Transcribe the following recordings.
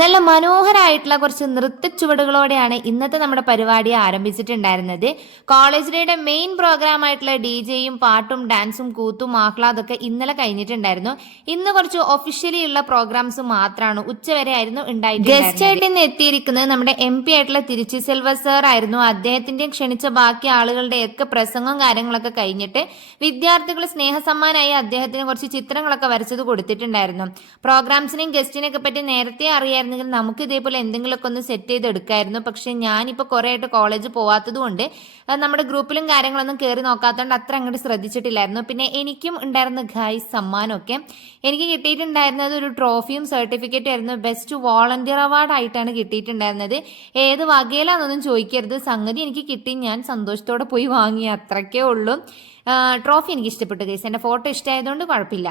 മനോഹരമായിട്ടുള്ള കുറച്ച് നൃത്ത ചുവടുകളോടെയാണ് ഇന്നത്തെ നമ്മുടെ പരിപാടി ആരംഭിച്ചിട്ടുണ്ടായിരുന്നത്. കോളേജ് ഡേയുടെ മെയിൻ പ്രോഗ്രാം ആയിട്ടുള്ള ഡി ജെയും പാട്ടും ഡാൻസും കൂത്തും ആഹ്ലാദൊക്കെ ഇന്നലെ കഴിഞ്ഞിട്ടുണ്ടായിരുന്നു. ഇന്ന് കുറച്ച് ഒഫീഷ്യലി ഉള്ള പ്രോഗ്രാംസ് മാത്രമാണ് ഉച്ചവരെ ആയിരുന്നു ഉണ്ടായിട്ട് ഗസ്റ്റ് ആയിട്ട് ഇന്ന് എത്തിയിരിക്കുന്നത് നമ്മുടെ എം പി ആയിട്ടുള്ള തിരിച്ചു സെൽവ സർ ആയിരുന്നു. അദ്ദേഹത്തിന്റെ ക്ഷണിച്ച ബാക്കി ആളുകളുടെ ഒക്കെ പ്രസംഗവും കാര്യങ്ങളൊക്കെ കഴിഞ്ഞിട്ട് വിദ്യാർത്ഥികൾ സ്നേഹസമ്മാനായി അദ്ദേഹത്തിന് കുറച്ച് ചിത്രങ്ങളൊക്കെ വരച്ചത് കൊടുത്തിട്ടുണ്ടായിരുന്നു. പ്രോഗ്രാംസിനെയും ഗസ്റ്റിനെയൊക്കെ പറ്റി നേരത്തെ അറിയായിരുന്നെങ്കിൽ നമുക്ക് ഇതേപോലെ എന്തെങ്കിലുമൊക്കെ ഒന്ന് സെറ്റ് ചെയ്ത് എടുക്കായിരുന്നു പക്ഷെ ഞാനിപ്പോൾ കുറേ ആയിട്ട് കോളേജ് പോവാത്തതുകൊണ്ട് നമ്മുടെ ഗ്രൂപ്പിലും കാര്യങ്ങളൊന്നും കയറി നോക്കാത്തതുകൊണ്ട് അത്ര അങ്ങോട്ട് ശ്രദ്ധിച്ചിട്ടില്ലായിരുന്നു. പിന്നെ എനിക്കും ഉണ്ടായിരുന്ന ഗൈസ് സമ്മാനമൊക്കെ. എനിക്ക് കിട്ടിയിട്ടുണ്ടായിരുന്നത് ഒരു ട്രോഫിയും സർട്ടിഫിക്കറ്റും ആയിരുന്നു. ബെസ്റ്റ് വോളണ്ടിയർ അവാർഡ് ആയിട്ടാണ് കിട്ടിയിട്ടുണ്ടായിരുന്നത്. ഏത് വകയിലാണെന്നൊന്നും ചോദിക്കരുത്. സംഗതി എനിക്ക് കിട്ടി. ഞാൻ സന്തോഷത്തോടെ പോയി വാങ്ങി. അത്രക്കേ ഉള്ളൂ. ട്രോഫി എനിക്ക് ഇഷ്ടപ്പെട്ടു കേസ് എന്റെ ഫോട്ടോ ഇഷ്ടമായതുകൊണ്ട് കുഴപ്പമില്ല.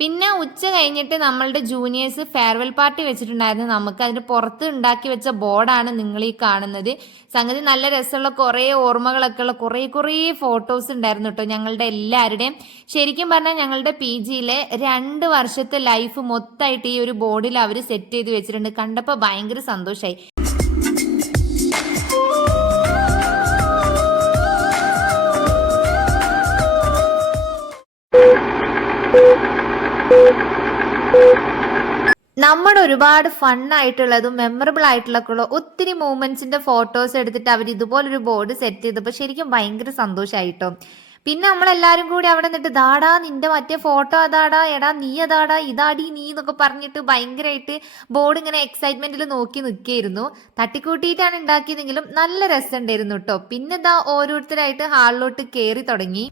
പിന്നെ ഉച്ച കഴിഞ്ഞിട്ട് നമ്മളുടെ ജൂനിയേഴ്സ് ഫെയർവെൽ പാർട്ടി വെച്ചിട്ടുണ്ടായിരുന്നു. നമുക്ക് അതിന് പുറത്ത് ഉണ്ടാക്കി വെച്ച ബോർഡാണ് നിങ്ങൾ ഈ കാണുന്നത്. സംഗതി നല്ല രസമുള്ള കുറേ ഓർമ്മകളൊക്കെ ഉള്ള കുറേ കുറേ ഫോട്ടോസ് ഉണ്ടായിരുന്നു കേട്ടോ ഞങ്ങളുടെ എല്ലാവരുടെയും. ശരിക്കും പറഞ്ഞാൽ ഞങ്ങളുടെ പി ജിയിലെ രണ്ട് വർഷത്തെ ലൈഫ് മൊത്തമായിട്ട് ഈ ഒരു ബോർഡിൽ അവർ സെറ്റ് ചെയ്ത് വെച്ചിട്ടുണ്ട്. കണ്ടപ്പോൾ ഭയങ്കര സന്തോഷമായി നമ്മുടെ ഒരുപാട് ഫണ്ണായിട്ടുള്ളതും മെമ്മറബിൾ ആയിട്ടുള്ള ഒത്തിരി മൂമെന്റ്സിന്റെ ഫോട്ടോസ് എടുത്തിട്ട് അവർ ഇതുപോലൊരു ബോർഡ് സെറ്റ് ചെയ്തപ്പോൾ ശരിക്കും ഭയങ്കര സന്തോഷമായിട്ടോ പിന്നെ നമ്മളെല്ലാരും കൂടി അവിടെ നിന്നിട്ട് ദാടാ നിന്റെ മറ്റേ ഫോട്ടോ അതാടാ എടാ നീ അതാടാ ഇതാടി നീ എന്നൊക്കെ പറഞ്ഞിട്ട് ഭയങ്കരമായിട്ട് ബോർഡ് ഇങ്ങനെ എക്സൈറ്റ്മെന്റിൽ നോക്കി നിൽക്കുകയായിരുന്നു തട്ടിക്കൂട്ടിയിട്ടാണ് ഉണ്ടാക്കിയതെങ്കിലും നല്ല രസമുണ്ടായിരുന്നു കേട്ടോ പിന്നെ ഓരോരുത്തരായിട്ട് ഹാളിലോട്ട് കയറി തുടങ്ങി.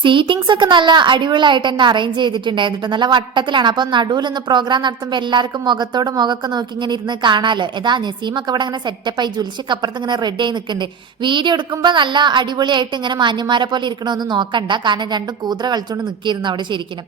സീറ്റിംഗ്സ് ഒക്കെ നല്ല അടിപൊളിയായിട്ട് തന്നെ അറേഞ്ച് ചെയ്തിട്ടുണ്ടായിരുന്നു നല്ല വട്ടത്തിലാണ്. അപ്പൊ നടുവിൽ ഒന്ന് പ്രോഗ്രാം നടത്തുമ്പോൾ എല്ലാവർക്കും മുഖത്തോട് മുഖമൊക്കെ നോക്കി ഇങ്ങനെ ഇരുന്ന് കാണാലോ. ഏതാ നസീമൊക്കെ ഇവിടെ ഇങ്ങനെ സെറ്റപ്പായി ജുൽഷിക്ക് അപ്പുറത്ത് ഇങ്ങനെ റെഡി ആയി നിൽക്കുന്നുണ്ട് വീഡിയോ എടുക്കുമ്പോൾ നല്ല അടിപൊളിയായിട്ട് ഇങ്ങനെ മാന്യന്മാരെ പോലെ ഇരിക്കണമെന്ന് നോക്കണ്ട. കാരണം രണ്ടും കൂതറ കളിച്ചുകൊണ്ട് നിൽക്കിയിരുന്നു അവിടെ ശരിക്കും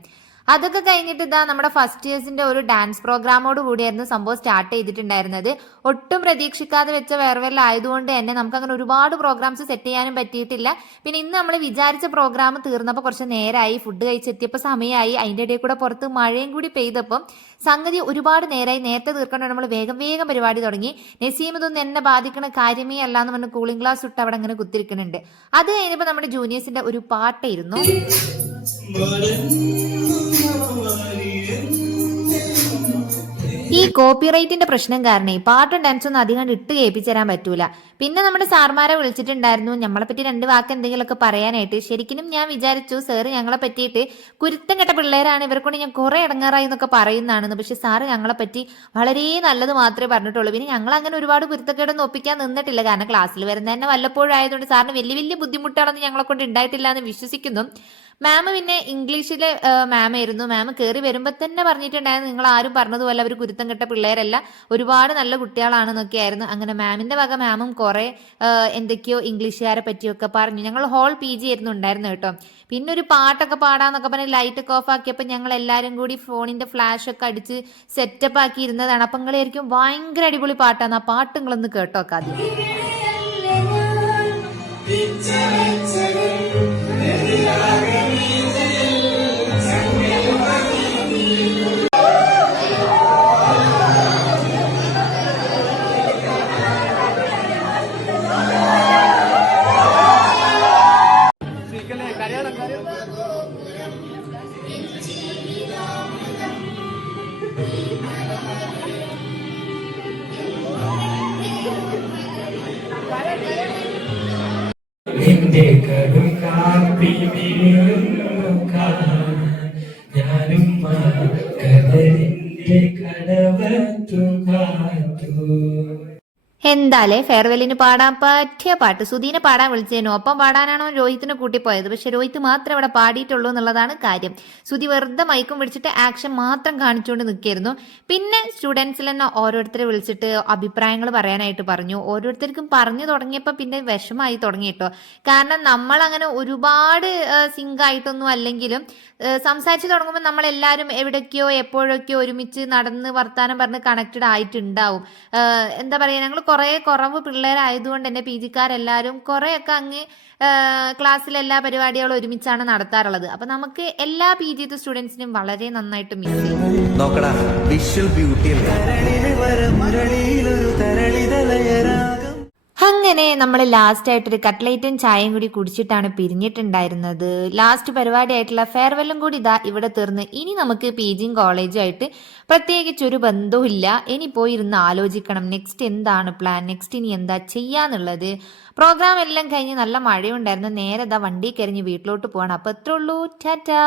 അതൊക്കെ കഴിഞ്ഞിട്ട് ഇതാ നമ്മുടെ ഫസ്റ്റ് ഇയേഴ്സിന്റെ ഒരു ഡാൻസ് പ്രോഗ്രാമോട് കൂടിയായിരുന്നു സംഭവം സ്റ്റാർട്ട് ചെയ്തിട്ടുണ്ടായിരുന്നത്. ഒട്ടും പ്രതീക്ഷിക്കാതെ വെച്ച വേർവെല്ല ആയതുകൊണ്ട് തന്നെ നമുക്ക് അങ്ങനെ ഒരുപാട് പ്രോഗ്രാംസ് സെറ്റ് ചെയ്യാനും പറ്റിയിട്ടില്ല. പിന്നെ ഇന്ന് നമ്മൾ വിചാരിച്ച പ്രോഗ്രാം തീർന്നപ്പോൾ കുറച്ച് നേരമായി ഫുഡ് കഴിച്ചെത്തിയപ്പോൾ സമയമായി അതിന്റെ ഇടയിൽ കൂടെ പുറത്ത് മഴയും കൂടി പെയ്തപ്പം സംഗതി ഒരുപാട് നേരമായി നേരത്തെ തീർക്കേണ്ട നമ്മൾ വേഗം വേഗം പരിപാടി തുടങ്ങി. നസീം ഇതൊന്നും എന്നെ ബാധിക്കണ കാര്യമേ അല്ല എന്ന് പറഞ്ഞ് കൂളിംഗ് ഗ്ലാസ് ഇട്ട് അവിടെ അങ്ങനെ കുത്തിരിക്കുന്നുണ്ട്. അത് കഴിഞ്ഞപ്പോൾ നമ്മുടെ ജൂനിയേഴ്സിന്റെ ഒരു പാട്ടായിരുന്നു. ഈ കോപ്പിറൈറ്റിന്റെ പ്രശ്നം കാരണം പാട്ടും ഡാൻസും ഒന്നും അധികം ഇട്ട് കേൾപ്പിച്ചു തരാൻ പറ്റൂല. പിന്നെ നമ്മുടെ സാർമാരെ വിളിച്ചിട്ടുണ്ടായിരുന്നു ഞമ്മളെ പറ്റി രണ്ട് വാക്ക് എന്തെങ്കിലുമൊക്കെ പറയാനായിട്ട്. ശരിക്കും ഞാൻ വിചാരിച്ചു സാറ് ഞങ്ങളെ പറ്റിയിട്ട് കുരുത്തം കെട്ട പിള്ളേരാണ് ഇവർക്കൊണ്ട് ഞാൻ കുറെ ഇടങ്ങാറായി എന്നൊക്കെ പറയുന്നതാണെന്ന്. പക്ഷെ സാറ് ഞങ്ങളെ പറ്റി വളരെ നല്ലത് മാത്രമേ പറഞ്ഞിട്ടുള്ളൂ. പിന്നെ ഞങ്ങൾ അങ്ങനെ ഒരുപാട് കുരുത്തക്കേടൊന്നും ഒപ്പിക്കാൻ നിന്നിട്ടില്ല. കാരണം ക്ലാസ്സിൽ വരുന്ന തന്നെ വല്ലപ്പോഴും ആയതുകൊണ്ട് സാറിന് വലിയ വലിയ ബുദ്ധിമുട്ടുകളൊന്നും ഞങ്ങളെ കൊണ്ട് ഉണ്ടായിട്ടില്ല എന്ന് വിശ്വസിക്കുന്നു. മാം പിന്നെ ഇംഗ്ലീഷിലെ മാം ആയിരുന്നു. മാം കയറി വരുമ്പോൾ തന്നെ പറഞ്ഞിട്ടുണ്ടായിരുന്നു. നിങ്ങൾ ആരും പറഞ്ഞതുപോലെ അവർ കുരുത്തം കെട്ട പിള്ളേരല്ല. ഒരുപാട് നല്ല കുട്ടികളാണെന്നൊക്കെ ആയിരുന്നു. അങ്ങനെ മാമിന്റെ വക മാമും കുറെ എന്തൊക്കെയോ ഇംഗ്ലീഷുകാരെ പറ്റിയൊക്കെ പറഞ്ഞു. ഞങ്ങൾ ഹോൾ പി ജി ആയിരുന്നു ഉണ്ടായിരുന്നു കേട്ടോ. പിന്നെ ഒരു പാട്ടൊക്കെ പാടാന്നൊക്കെ പറഞ്ഞ് ലൈറ്റ് ഒക്കെ ഓഫ് ആക്കിയപ്പോൾ ഞങ്ങൾ എല്ലാവരും കൂടി ഫോണിന്റെ ഫ്ലാഷ് ഒക്കെ അടിച്ച് സെറ്റപ്പ് ആക്കി ഇരുന്നതാണ്. അപ്പം നിങ്ങളായിരിക്കും ഭയങ്കര അടിപൊളി പാട്ടാണ്. ആ പാട്ട് നിങ്ങളൊന്ന് കേട്ടോക്കാം നിന്റെ ഞാനും കടലിന്റെ കടവത്തു എന്താലേ? ഫെയർവെല്ലിന് പാടാൻ പറ്റിയ പാട്ട്. സുധീനെ പാടാൻ വിളിച്ചേനു ഒപ്പം പാടാനാണോ രോഹിത്തിനെ കൂട്ടിപ്പോയത്? പക്ഷെ രോഹിത്ത് മാത്രമേ ഇവിടെ പാടിയിട്ടുള്ളൂ എന്നുള്ളതാണ് കാര്യം. സുധി വെറുതെ മൈക്കും പിടിച്ചിട്ട് ആക്ഷൻ മാത്രം കാണിച്ചുകൊണ്ട് നിൽക്കായിരുന്നു. പിന്നെ സ്റ്റുഡൻസിൽ തന്നെ ഓരോരുത്തരെ വിളിച്ചിട്ട് അഭിപ്രായങ്ങൾ പറയാനായിട്ട് പറഞ്ഞു. ഓരോരുത്തർക്കും പറഞ്ഞു തുടങ്ങിയപ്പോൾ പിന്നെ വിഷമായി തുടങ്ങി കേട്ടോ. കാരണം നമ്മൾ അങ്ങനെ ഒരുപാട് സിങ്ക് ആയിട്ടൊന്നും അല്ലെങ്കിലും സംസാരിച്ച് തുടങ്ങുമ്പോൾ നമ്മളെല്ലാവരും എവിടേക്കോ എപ്പോഴൊക്കെയോ ഒരുമിച്ച് നടന്ന് വർത്താനം പറഞ്ഞ് കണക്റ്റഡ് ആയിട്ടുണ്ടാവും. എന്താ പറയുക ഞങ്ങൾ കുറവ് പിള്ളേരായതുകൊണ്ട് തന്നെ പി ജിക്കാരെല്ലാവരും കുറേയൊക്കെ അങ്ങ് ക്ലാസ്സിലെ എല്ലാ പരിപാടികളും ഒരുമിച്ചാണ് നടത്താറുള്ളത്. അപ്പം നമുക്ക് എല്ലാ പി ജിത്തെ സ്റ്റുഡൻസിനും വളരെ നന്നായിട്ട് മിസ് ചെയ്യും. നോക്കടാ വിഷ്വൽ ബ്യൂട്ടി അങ്ങനെ നമ്മൾ ലാസ്റ്റ് ആയിട്ടൊരു കട്ട്ലേറ്റും ചായയും കൂടി കുടിച്ചിട്ടാണ് പിരിഞ്ഞിട്ടുണ്ടായിരുന്നത്. ലാസ്റ്റ് പരിപാടി ആയിട്ടുള്ള ഫെയർവെല്ലും കൂടി ഇതാ ഇവിടെ തീർന്ന്. ഇനി നമുക്ക് പി ജിയും കോളേജും ആയിട്ട് പ്രത്യേകിച്ച് ഒരു ബന്ധവും ഇല്ല. ഇനി പോയി ഇരുന്ന് ആലോചിക്കണം. നെക്സ്റ്റ് എന്താണ് പ്ലാൻ നെക്സ്റ്റ് ഇനി എന്താ ചെയ്യാന്നുള്ളത്? പ്രോഗ്രാം എല്ലാം കഴിഞ്ഞ് നല്ല മഴയുണ്ടായിരുന്നു. നേരെ ഇതാ വണ്ടി കരിഞ്ഞ് വീട്ടിലോട്ട് പോകണം അപ്പോൾ എത്ര ഉള്ളൂ. ടാറ്റാ